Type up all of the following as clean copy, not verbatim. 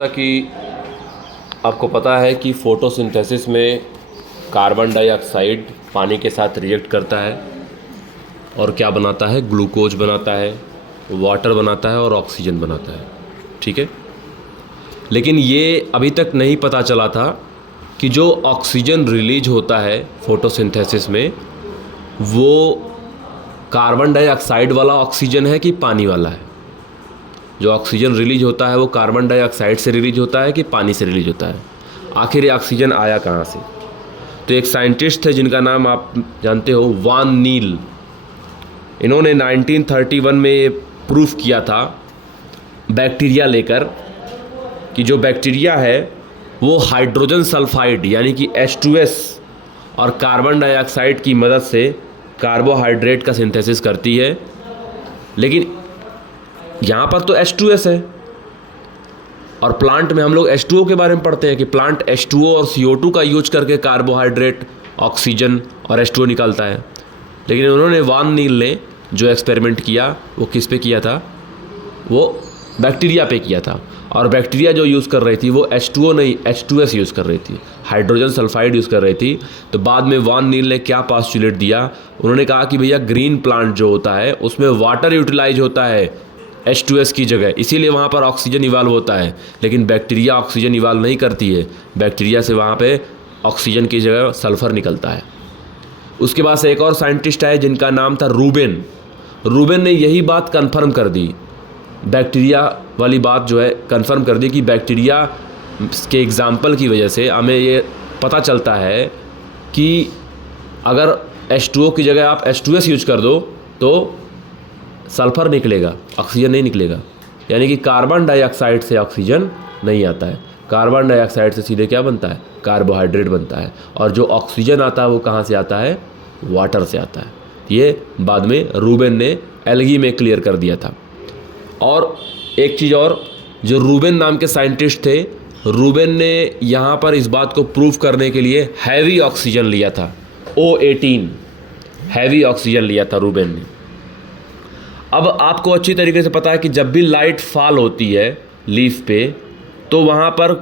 जैसा कि आपको पता है कि फोटोसिंथेसिस में कार्बन डाइऑक्साइड पानी के साथ रिएक्ट करता है और क्या बनाता है, ग्लूकोज बनाता है, वाटर बनाता है और ऑक्सीजन बनाता है। ठीक है, लेकिन ये अभी तक नहीं पता चला था कि जो ऑक्सीजन रिलीज होता है फोटोसिंथेसिस में वो कार्बन डाइऑक्साइड वाला ऑक्सीजन है कि पानी वाला है। जो ऑक्सीजन रिलीज होता है वो कार्बन डाइऑक्साइड से रिलीज होता है कि पानी से रिलीज होता है। आखिर ये ऑक्सीजन आया कहाँ से? तो एक साइंटिस्ट थे जिनका नाम आप जानते हो, वान नील। इन्होंने 1931 में ये प्रूफ किया था बैक्टीरिया लेकर कि जो बैक्टीरिया है वो हाइड्रोजन सल्फाइड यानी कि H2S और कार्बन डाइऑक्साइड की मदद से कार्बोहाइड्रेट का सिंथेसिस करती है। लेकिन यहाँ पर तो H2S है और प्लांट में हम लोग H2O के बारे में पढ़ते हैं कि प्लांट H2O और CO2 का यूज करके कार्बोहाइड्रेट, ऑक्सीजन और H2O निकालता है। लेकिन उन्होंने, वान नील ने जो एक्सपेरिमेंट किया वो किस पे किया था? वो बैक्टीरिया पे किया था। और बैक्टीरिया जो यूज़ कर रही थी वो H2O नहीं H2S यूज़ कर रही थी, हाइड्रोजन सल्फाइड यूज़ कर रही थी। तो बाद में वान नील ने क्या पास्चुलेट दिया? उन्होंने कहा कि भैया ग्रीन प्लांट जो होता है उसमें वाटर यूटिलाइज होता है H2S की जगह, इसीलिए वहाँ पर ऑक्सीजन इवाल्व होता है। लेकिन बैक्टीरिया ऑक्सीजन इवाल्व नहीं करती है, बैक्टीरिया से वहाँ पे ऑक्सीजन की जगह सल्फ़र निकलता है। उसके बाद से एक और साइंटिस्ट आए जिनका नाम था रूबेन। रूबेन ने यही बात कंफर्म कर दी, बैक्टीरिया वाली बात जो है कंफर्म कर दी कि बैक्टीरिया के एग्जाम्पल की वजह से हमें ये पता चलता है कि अगर H2O की जगह आप H2S यूज कर दो तो सल्फ़र निकलेगा, ऑक्सीजन नहीं निकलेगा। यानी कि कार्बन डाइऑक्साइड से ऑक्सीजन नहीं आता है, कार्बन डाइऑक्साइड से सीधे क्या बनता है? कार्बोहाइड्रेट बनता है। और जो ऑक्सीजन आता है वो कहाँ से आता है? वाटर से आता है। ये बाद में रूबेन ने एल्गी में क्लियर कर दिया था। और एक चीज़ और, जो रूबेन नाम के साइंटिस्ट थे, रूबेन ने यहाँ पर इस बात को प्रूव करने के लिए हैवी ऑक्सीजन लिया था, O18 हैवी ऑक्सीजन लिया था रूबेन ने। अब आपको अच्छी तरीके से पता है कि जब भी लाइट फॉल होती है लीफ पे तो वहाँ पर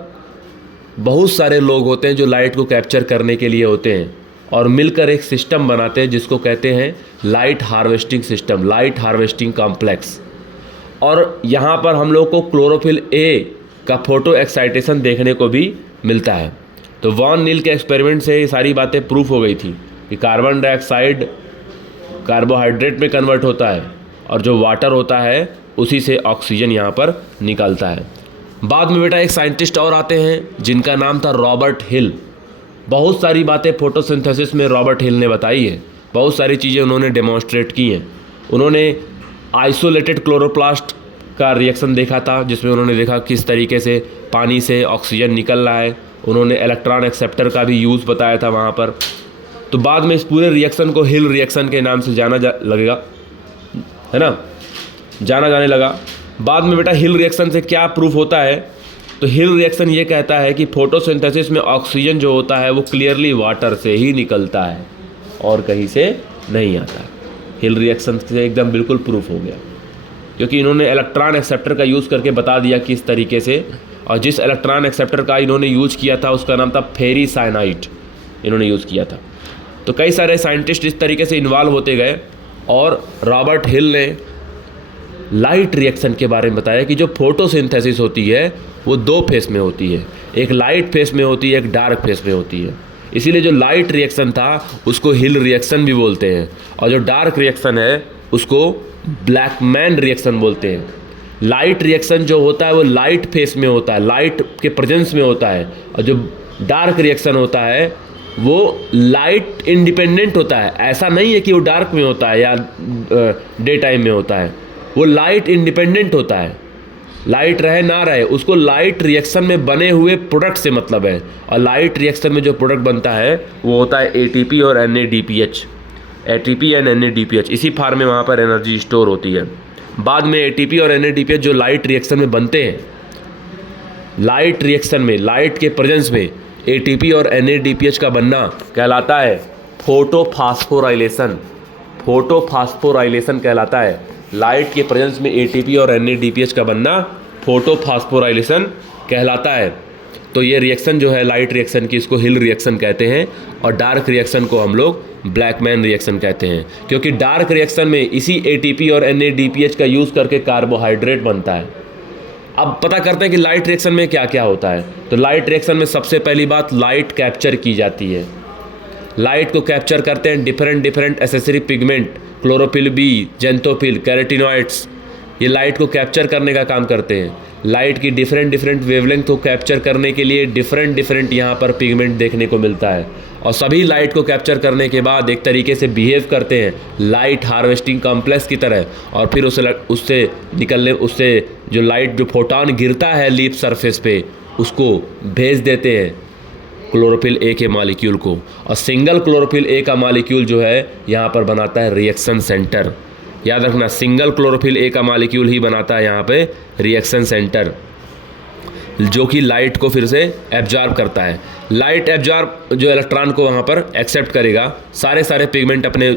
बहुत सारे लोग होते हैं जो लाइट को कैप्चर करने के लिए होते हैं और मिलकर एक सिस्टम बनाते हैं जिसको कहते हैं light harvesting system, light harvesting complex. और यहाँ पर हम लोग को क्लोरोफिल ए का फोटो एक्साइटेशन देखने को भी मिलता है। तो वान नील के एक्सपेरिमेंट से ये सारी बातें प्रूफ हो गई थी कि कार्बन डाइऑक्साइड कार्बोहाइड्रेट में कन्वर्ट होता है और जो वाटर होता है उसी से ऑक्सीजन यहाँ पर निकलता है। बाद में बेटा एक साइंटिस्ट और आते हैं जिनका नाम था रॉबर्ट हिल। बहुत सारी बातें फोटोसिंथेसिस में रॉबर्ट हिल ने बताई है, बहुत सारी चीज़ें उन्होंने डेमोन्स्ट्रेट की हैं। उन्होंने आइसोलेटेड क्लोरोप्लास्ट का रिएक्शन देखा था जिसमें उन्होंने देखा किस तरीके से पानी से ऑक्सीजन निकल रहा है। उन्होंने इलेक्ट्रॉन एक्सेप्टर का भी यूज़ बताया था वहाँ पर। तो बाद में इस पूरे रिएक्शन को हिल रिएक्शन के नाम से जाना लगेगा, है ना, जाना जाने लगा। बाद में बेटा हिल रिएक्शन से क्या प्रूफ होता है? तो हिल रिएक्शन ये कहता है कि फोटोसिंथेसिस में ऑक्सीजन जो होता है वो क्लियरली वाटर से ही निकलता है और कहीं से नहीं आता है। हिल रिएक्शन से एकदम बिल्कुल प्रूफ हो गया क्योंकि इन्होंने इलेक्ट्रॉन एक्सेप्टर का यूज़ करके बता दिया किस तरीके से। और जिस इलेक्ट्रॉन एक्सेप्टर का इन्होंने यूज़ किया था उसका नाम था फेरी साइनाइड, इन्होंने यूज़ किया था। तो कई सारे साइंटिस्ट इस तरीके से इन्वॉल्व होते गए और रॉबर्ट हिल ने लाइट रिएक्शन के बारे में बताया कि जो फोटोसिंथेसिस होती है वो दो फेस में होती है, एक लाइट फेस में होती है, एक डार्क फेस में होती है। इसीलिए जो लाइट रिएक्शन था उसको हिल रिएक्शन भी बोलते हैं और जो डार्क रिएक्शन है उसको ब्लैकमैन रिएक्शन बोलते हैं। लाइट रिएक्शन जो होता है वो लाइट फेस में होता है, लाइट के प्रेजेंस में होता है, और जो डार्क रिएक्शन होता है वो लाइट इंडिपेंडेंट होता है। ऐसा नहीं है कि वो डार्क में होता है या डे टाइम में होता है, वो लाइट इंडिपेंडेंट होता है। लाइट रहे ना रहे उसको लाइट रिएक्शन में बने हुए प्रोडक्ट से मतलब है। और लाइट रिएक्शन में जो प्रोडक्ट बनता है वो होता है ATP और NADPH, ATP एंड NADPH। इसी फार्म में वहाँ पर एनर्जी स्टोर होती है। बाद में ATP और NADPH जो लाइट रिएक्शन में बनते हैं, लाइट रिएक्शन में, लाइट के प्रेजेंस में ATP और NADPH का बनना कहलाता है फोटोफास्फोराइलेशन। फोटोफास्फोराइलेशन कहलाता है। लाइट के प्रेजेंस में ATP और NADPH का बनना फोटोफास्फोराइलेशन कहलाता है। तो ये रिएक्शन जो है लाइट रिएक्शन की, इसको हिल रिएक्शन कहते हैं, और डार्क रिएक्शन को हम लोग ब्लैकमैन रिएक्शन कहते हैं, क्योंकि डार्क रिएक्शन में इसी ATP और NADPH का यूज़ करके कार्बोहाइड्रेट बनता है। अब पता करते हैं कि लाइट रिएक्शन में क्या क्या होता है। तो लाइट रिएक्शन में सबसे पहली बात, लाइट कैप्चर की जाती है। लाइट को कैप्चर करते हैं different accessory pigment, chlorophyll B, xanthophyll, carotenoids, ये लाइट को कैप्चर करने का काम करते हैं। लाइट की डिफरेंट वेवलेंथ को कैप्चर करने के लिए डिफरेंट यहाँ पर पिगमेंट देखने को मिलता है, और सभी लाइट को कैप्चर करने के बाद एक तरीके से बिहेव करते हैं लाइट हार्वेस्टिंग कॉम्प्लेक्स की तरह, और फिर उससे जो लाइट, जो फोटोन गिरता है लीफ सरफेस पे, उसको भेज देते हैं क्लोरोफिल ए के मॉलिक्यूल को, और सिंगल क्लोरोफिल ए का मॉलिक्यूल जो है यहाँ पर बनाता है रिएक्शन सेंटर। याद रखना, सिंगल क्लोरोफिल ए का मॉलिक्यूल ही बनाता है यहाँ पे रिएक्शन सेंटर, जो कि लाइट को फिर से एब्जॉर्ब करता है। लाइट एब्जॉर्ब जो इलेक्ट्रॉन को वहाँ पर एक्सेप्ट करेगा, सारे पिगमेंट अपने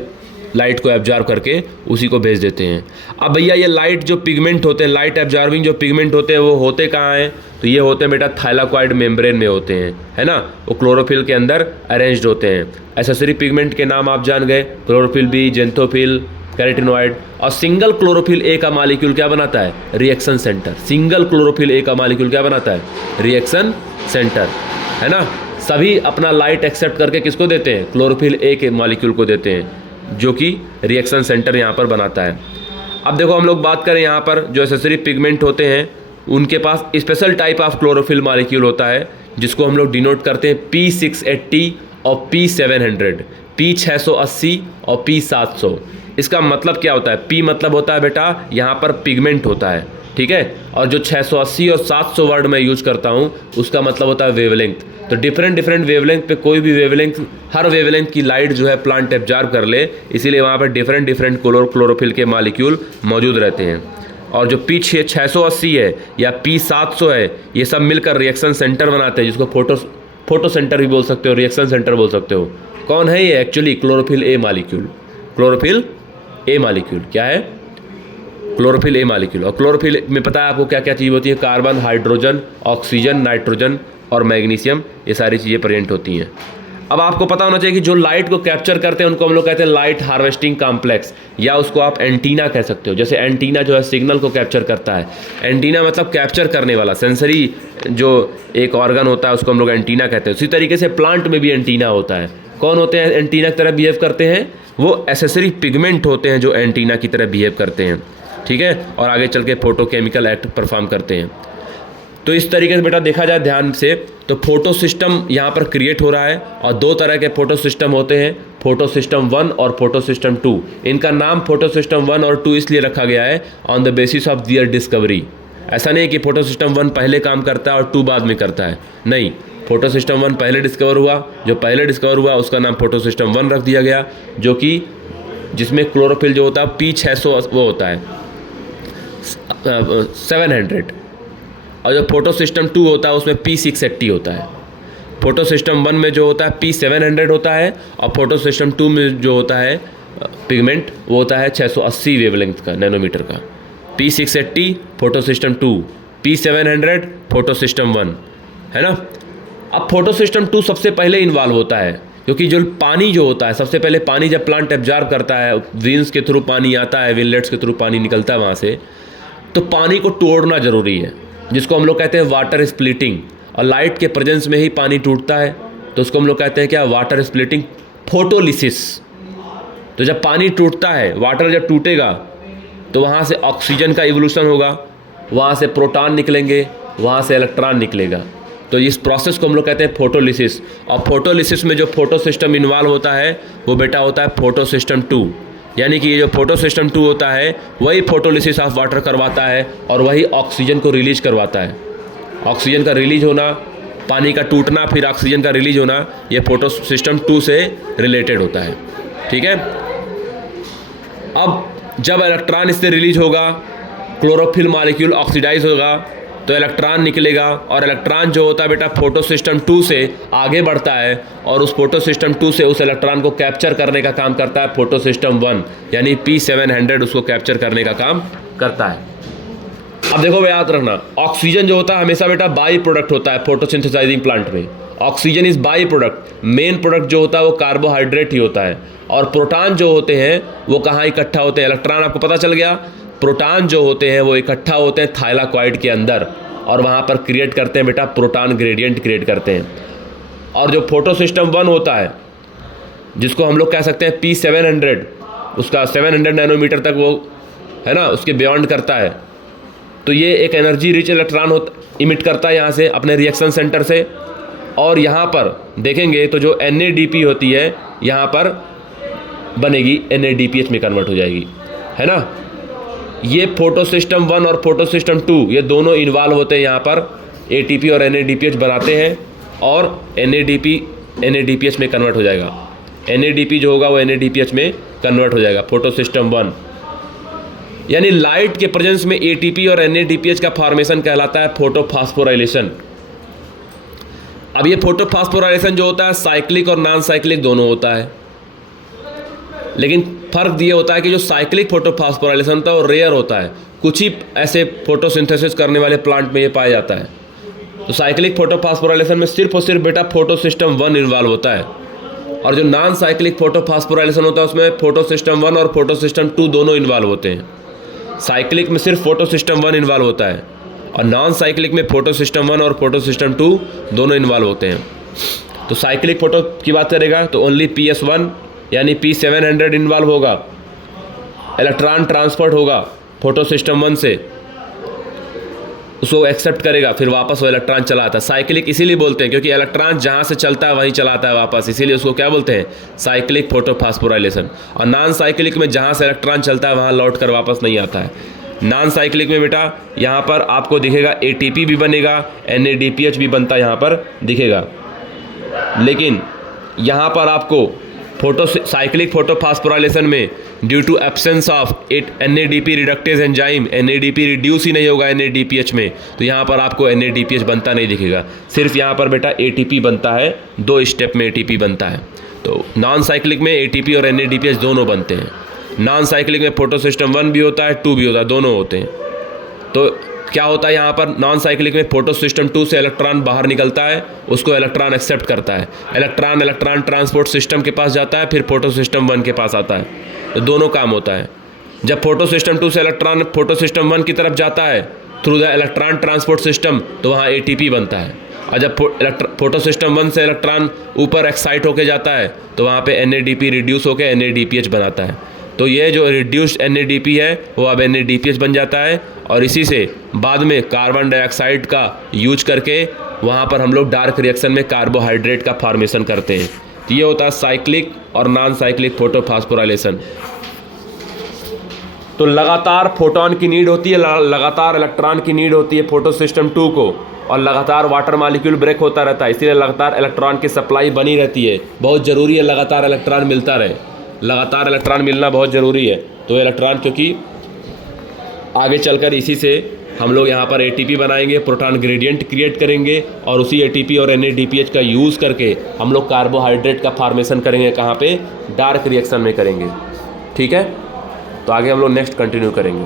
लाइट को एब्जॉर्ब करके उसी को भेज देते हैं। अब भैया ये लाइट जो पिगमेंट होते हैं, लाइट एब्जॉर्बिंग जो पिगमेंट होते हैं, वो होते कहाँ हैं? तो ये होते हैं बेटा थाइलाकॉइड मेम्ब्रेन में होते हैं, है ना। वो क्लोरोफिल के अंदर अरेंज्ड होते हैं। एसेसरी पिगमेंट के नाम आप जान गए, क्लोरोफिल बी, जेंथोफिल, कैरोटिनॉइड। और सिंगल क्लोरोफिल ए का मॉलिक्यूल क्या बनाता है? Reaction centre. Single chlorophyll A का मॉलिक्यूल क्या बनाता है? रिएक्शन सेंटर, है ना। सभी अपना लाइट एक्सेप्ट करके किसको देते हैं? क्लोरोफिल ए के मॉलिक्यूल को देते हैं, जो कि रिएक्शन सेंटर यहाँ पर बनाता है। अब देखो हम लोग बात करें यहाँ पर जो एसेसरी पिगमेंट होते हैं, उनके पास special type of chlorophyll molecule होता है, जिसको हम लोग डिनोट करते हैं P680 और P700, P680 और P700। इसका मतलब क्या होता है? P मतलब होता है बेटा यहाँ पर पिगमेंट होता है, ठीक है। और जो 680 और 700 वर्ड मैं यूज करता हूँ, उसका मतलब होता है वेवलेंथ। तो डिफरेंट वेवलेंथ पे कोई भी वेवलेंथ, हर वेवलेंथ की लाइट जो है प्लांट एब्जॉर्ब कर ले, इसीलिए वहाँ पर डिफरेंट क्लोरोफिल के मॉलिक्यूल मौजूद रहते हैं। और जो P680 है या P700 है, ये सब मिलकर रिएक्शन सेंटर बनाते हैं, जिसको फोटो सेंटर भी बोल सकते हो, रिएक्शन सेंटर बोल सकते हो। कौन है ये? Actually chlorophyll A molecule. Chlorophyll A molecule क्या है? Chlorophyll A molecule. और क्लोरोफिल में पता है आपको क्या क्या चीज़ होती है? कार्बन, हाइड्रोजन, ऑक्सीजन, नाइट्रोजन और मैग्नीशियम, ये सारी चीज़ें प्रेजेंट होती हैं। अब आपको पता होना चाहिए कि जो लाइट को कैप्चर करते हैं उनको हम लोग कहते हैं लाइट हार्वेस्टिंग कॉम्प्लेक्स, या उसको आप एंटीना कह सकते हो। जैसे एंटीना जो है सिग्नल को कैप्चर करता है, एंटीना मतलब कैप्चर करने वाला, सेंसरी जो एक ऑर्गन होता है उसको हम लोग एंटीना कहते हैं। उसी तरीके से प्लांट में भी एंटीना होता है। कौन होते हैं एंटीना की तरह बिहेव करते हैं? वो एसेसरी पिगमेंट होते हैं जो एंटीना की तरह बिहेव करते हैं, ठीक है, और आगे चल के फोटोकेमिकल एक्ट परफॉर्म करते हैं। तो इस तरीके से बेटा देखा जाए ध्यान से, तो फोटो सिस्टम यहाँ पर क्रिएट हो रहा है, और दो तरह के फोटो सिस्टम होते हैं, फोटो सिस्टम 1 और फोटो सिस्टम 2। इनका नाम फोटो सिस्टम 1 और 2 इसलिए रखा गया है on the basis of their discovery. ऐसा नहीं है कि फोटो सिस्टम 1 पहले काम करता है और 2 बाद में करता है, नहीं। फोटो सिस्टम 1 पहले डिस्कवर हुआ, जो पहले डिस्कवर हुआ उसका नाम फोटो सिस्टम 1 रख दिया गया, जो कि जिसमें क्लोरोफिल जो होता है P600 वो होता है 700, और जो फोटो सिस्टम 2 होता है उसमें P680 होता है। फोटो सिस्टम 1 में जो होता है P700 होता है, और फोटो सिस्टम 2 में जो होता है पिगमेंट वो होता है 680 वेवलेंथ का, नैनोमीटर का। P680 photo system 2, P700 photo system 1, है ना। अब फोटो सिस्टम 2 सबसे पहले इन्वॉल्व होता है, क्योंकि जो पानी जो होता है, सबसे पहले पानी जब प्लांट एब्जॉर्ब करता है, वेन्स के थ्रू पानी आता है, विनलेट्स के थ्रू पानी निकलता है वहाँ से, तो पानी को तोड़ना ज़रूरी है, जिसको हम लोग कहते हैं वाटर स्प्लिटिंग। और लाइट के प्रेजेंस में ही पानी टूटता है, तो उसको हम लोग कहते हैं क्या? Water splitting, photolysis. तो जब पानी टूटता है, वाटर जब टूटेगा, तो वहाँ से ऑक्सीजन का इवोल्यूशन होगा, वहाँ से प्रोटॉन निकलेंगे, वहाँ से इलेक्ट्रॉन निकलेगा। तो इस प्रोसेस को हम लोग कहते हैं फोटोलिसिस। और फोटोलिसिस में जो फोटो सिस्टम इन्वॉल्व होता है वो बेटा होता है फोटो सिस्टम 2। यानी कि ये जो फोटो सिस्टम 2 होता है वही फोटोलिसिस ऑफ वाटर करवाता है, और वही ऑक्सीजन को रिलीज करवाता है। ऑक्सीजन का रिलीज होना, पानी का टूटना, फिर ऑक्सीजन का रिलीज होना, ये फोटो सिस्टम 2 से रिलेटेड होता है, ठीक है। अब जब इलेक्ट्रॉन इससे रिलीज होगा, क्लोरोफिल मॉलिक्यूल ऑक्सीडाइज होगा, तो इलेक्ट्रॉन निकलेगा, और इलेक्ट्रॉन जो होता है बेटा फोटो सिस्टम 2 से आगे बढ़ता है, और उस फोटो सिस्टम 2 से उस इलेक्ट्रॉन को कैप्चर करने का काम करता है फोटो सिस्टम 1, यानी P700 उसको कैप्चर करने का काम करता है। अब देखो भाई याद रखना, ऑक्सीजन जो होता है हमेशा बेटा बाई प्रोडक्ट होता है फोटोसिंथेसाइजिंग प्लांट में। Oxygen is by product, main product जो होता है वो कार्बोहाइड्रेट ही होता है। और प्रोटॉन जो होते हैं वो कहाँ इकट्ठा होते हैं, इलेक्ट्रॉन आपको पता चल गया। प्रोटॉन जो होते हैं वो इकट्ठा होते हैं थाइलाकॉइड के अंदर, और वहाँ पर क्रिएट करते हैं बेटा प्रोटॉन ग्रेडियंट क्रिएट करते हैं। और जो फोटो सिस्टम 1 होता है, जिसको हम लोग कह सकते हैं P700, उसका 700 नैनोमीटर तक वो है ना, उसके बियॉन्ड करता है। तो ये एक एनर्जी रिच इलेक्ट्रॉन इमिट करता है यहाँ से अपने रिएक्शन सेंटर से। और यहाँ पर देखेंगे तो जो NADP होती है यहाँ पर बनेगी, NADPH में कन्वर्ट हो जाएगी, है ना। ये फोटो सिस्टम 1 और फोटो सिस्टम 2 ये दोनों इन्वॉल्व होते हैं यहाँ पर, ATP और NADPH बनाते हैं, और NADPH में कन्वर्ट हो जाएगा। NADP जो होगा वो NADPH में कन्वर्ट हो जाएगा फोटो सिस्टम 1। यानी लाइट के प्रेजेंस में ATP और NADPH का फॉर्मेशन कहलाता है फोटोफॉस्फोराइलेशन। अब ये फोटोफॉस्फोराइलेशन जो होता है साइक्लिक और नॉन साइक्लिक दोनों होता है, लेकिन फ़र्क ये होता है कि जो साइक्लिक फोटोफॉस्फोराइलेशन होता है वो रेयर होता है, कुछ ही ऐसे फोटोसिंथेसिस करने वाले प्लांट में ये पाया जाता है। तो साइक्लिक फोटोफॉस्फोराइलेशन में सिर्फ और सिर्फ बेटा फोटो सिस्टम 1 इन्वॉल्व होता है, और जो नॉन साइक्लिक फोटोफॉस्फोराइलेशन होता है उसमें फोटो सिस्टम 1 और फोटो सिस्टम 2 दोनों इन्वॉल्व होते हैं। साइक्लिक में सिर्फ फोटो सिस्टम 1 इन्वॉल्व होता है, और नॉन साइक्लिक में फोटो सिस्टम 1 और फोटो सिस्टम 2 दोनों इन्वॉल्व होते हैं। तो साइक्लिक फोटो की बात करेगा तो ओनली PS1 यानी P700 इन्वॉल्व होगा, इलेक्ट्रॉन ट्रांसपोर्ट होगा फोटो सिस्टम 1 से, उसको एक्सेप्ट करेगा, फिर वापस वो इलेक्ट्रॉन चला आता है। साइक्लिक इसीलिए बोलते हैं क्योंकि इलेक्ट्रॉन जहाँ से चलता है वहीं चलाता है वापस, इसीलिए उसको क्या बोलते हैं, साइक्लिक फोटोफॉस्फोराइलेशन। और नॉन साइक्लिक में जहाँ से इलेक्ट्रॉन चलता है वहाँ लौट कर वापस नहीं आता है। नॉन साइक्लिक में बेटा यहाँ पर आपको दिखेगा ATP भी बनेगा, NADPH भी बनता यहाँ पर दिखेगा, लेकिन यहाँ पर आपको साइक्लिक फोटोफॉस्फोराइलेशन में due to absence of NADP reductase enzyme NADP reduce ही नहीं होगा NADPH में, तो यहाँ पर आपको NADPH बनता नहीं दिखेगा। सिर्फ यहाँ पर बेटा ATP बनता है, 2 स्टेप में ATP बनता है। तो नॉन साइक्लिक में ATP और NADPH दोनों बनते हैं। नॉन साइक्लिक में फोटो सिस्टम 1 भी होता है 2 भी होता है, दोनों होते हैं। तो क्या होता है यहाँ पर नॉन साइक्लिक में फोटो सिस्टम 2 से इलेक्ट्रॉन बाहर निकलता है, उसको इलेक्ट्रॉन एक्सेप्ट करता है, इलेक्ट्रॉन ट्रांसपोर्ट सिस्टम के पास जाता है, फिर फोटो सिस्टम 1 के पास आता है। तो दोनों काम होता है। जब फोटो सिस्टम 2 से इलेक्ट्रॉन फोटो सिस्टम 1 की तरफ जाता है through the electron transport system, तो वहाँ ATP बनता है। और जब फोटो सिस्टम 1 से इलेक्ट्रॉन ऊपर एक्साइट होके जाता है तो वहाँ पे NADP रिड्यूस होकर NADPH बनाता है। तो ये जो रिड्यूस्ड NADP है वो अब NADPH बन जाता है, और इसी से बाद में कार्बन डाइऑक्साइड का यूज करके वहाँ पर हम लोग डार्क रिएक्शन में कार्बोहाइड्रेट का फॉर्मेशन करते हैं। तो ये होता है साइक्लिक और नॉन साइक्लिक फोटोफॉस्फोराइलेशन। तो लगातार फोटोन की नीड होती है, लगातार इलेक्ट्रॉन की नीड होती है फोटो सिस्टम 2 को, और लगातार वाटर मॉलिक्यूल ब्रेक होता रहता है, इसीलिए लगातार इलेक्ट्रॉन की सप्लाई बनी रहती है। बहुत ज़रूरी है लगातार इलेक्ट्रॉन मिलता रहे, लगातार इलेक्ट्रॉन मिलना बहुत ज़रूरी है। तो इलेक्ट्रॉन क्योंकि आगे चलकर इसी से हम लोग यहाँ पर ATP बनाएंगे, प्रोटॉन ग्रेडियंट क्रिएट करेंगे, और उसी ATP और NADPH का यूज़ करके हम लोग कार्बोहाइड्रेट का फॉर्मेशन करेंगे। कहाँ पे, डार्क रिएक्शन में करेंगे। ठीक है, तो आगे हम लोग नेक्स्ट कंटिन्यू करेंगे।